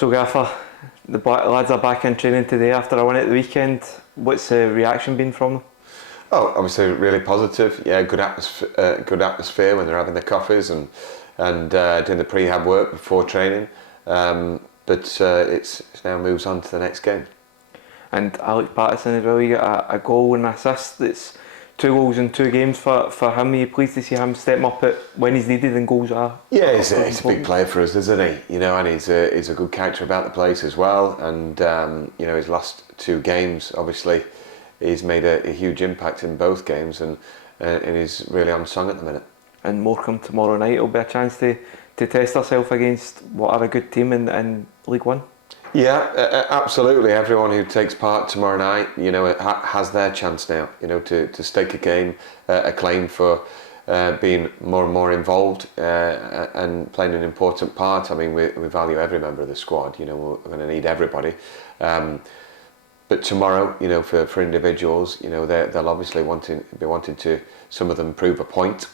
So Gaffer, lads are back in training today after a win at the weekend. What's the reaction been from them? Oh, obviously really positive. Yeah, good atmosphere when they're having their coffees and doing the prehab work before training. But it now moves on to the next game. And Alex Patterson as well, you got a goal and an assist. It's 2 goals in 2 games for him. Are you pleased to see him step up when he's needed and goals are? Yeah, he's a big player for us, isn't he? You know, and he's a good character about the place as well. And you know, his last 2 games, obviously, he's made a huge impact in both games, and he's really unsung at the minute. And Morecambe tomorrow night will be a chance to test ourselves against what are a good team in League One. Yeah, absolutely. Everyone who takes part tomorrow night, you know, has their chance now. You know, to stake a claim for being more and more involved and playing an important part. I mean, we value every member of the squad. You know, we're going to need everybody. But tomorrow, you know, for individuals, you know, they'll obviously be wanting to, some of them, prove a point,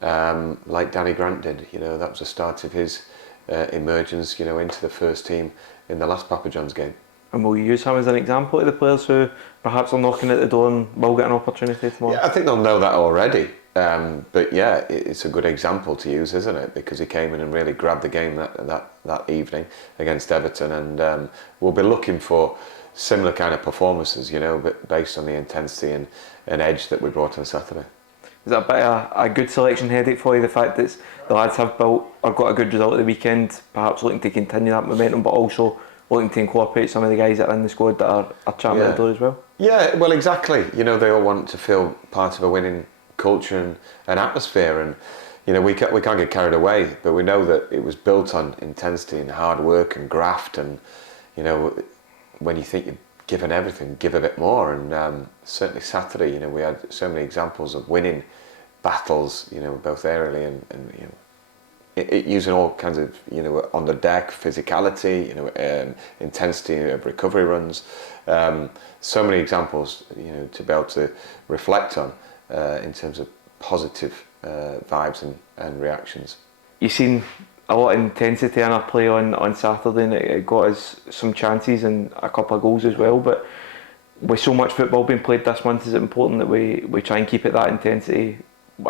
like Danny Grant did. You know, that was the start of his emergence, you know, into the first team in the last Papa John's game. And will you use him as an example of the players who perhaps are knocking at the door and will get an opportunity tomorrow? Yeah, I think they'll know that already. But yeah, it's a good example to use, isn't it? Because he came in and really grabbed the game that evening against Everton, and we'll be looking for similar kind of performances, you know, but based on the intensity and edge that we brought on Saturday. Is that a bit of a good selection headache for you, the fact that the lads have built or got a good result at the weekend, perhaps looking to continue that momentum, but also looking to incorporate some of the guys that are in the squad that are champing at the door as well? Yeah, well, exactly. You know, they all want to feel part of a winning culture and atmosphere, and you know, we can't get carried away, but we know that it was built on intensity and hard work and graft, and you know, when you think you've given everything, give a bit more. And certainly Saturday, you know, we had so many examples of winning battles, you know, both aerially and you know, using all kinds of, you know, on the deck, physicality, you know, intensity of recovery runs. So many examples, you know, to be able to reflect on in terms of positive vibes and reactions. You've seen a lot of intensity in our play on Saturday, and it got us some chances and a couple of goals as well. But with so much football being played this month, is it important that we try and keep it that intensity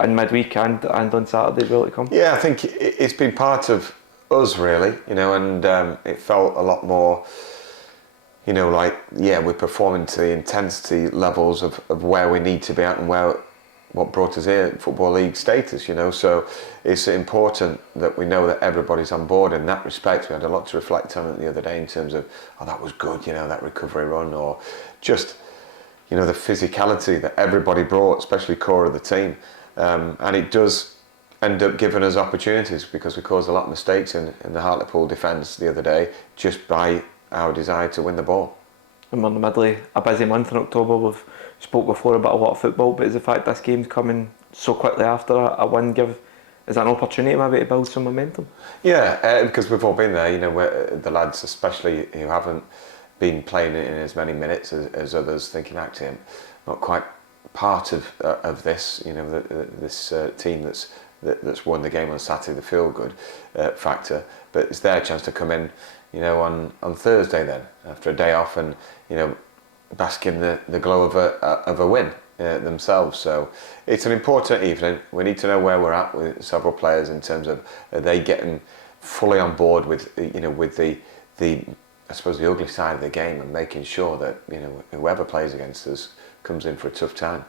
in midweek and on Saturday as well to come? Yeah, I think it's been part of us, really, you know, and it felt a lot more, you know, like, yeah, we're performing to the intensity levels of where we need to be at and what brought us here, Football League status, you know. So it's important that we know that everybody's on board in that respect. We had a lot to reflect on it the other day in terms of, oh, that was good, you know, that recovery run, or just, you know, the physicality that everybody brought, especially core of the team. And it does end up giving us opportunities, because we caused a lot of mistakes in the Hartlepool defence the other day just by our desire to win the ball. And we're in the middle of a busy month in October. We've spoke before about a lot of football, but is the fact this game's coming so quickly after a win is that an opportunity maybe to build some momentum? Yeah, because we've all been there, you know, the lads especially who haven't been playing in as many minutes as others, thinking actually I'm not quite part of this, you know, this team that's won the game on Saturday, the feel good factor, but it's their chance to come in, you know, on Thursday then after a day off, and you know, bask in the glow of a win themselves. So it's an important evening. We need to know where we're at with several players in terms of, are they getting fully on board with, you know, with the I suppose the ugly side of the game, and making sure that, you know, whoever plays against us comes in for a tough time.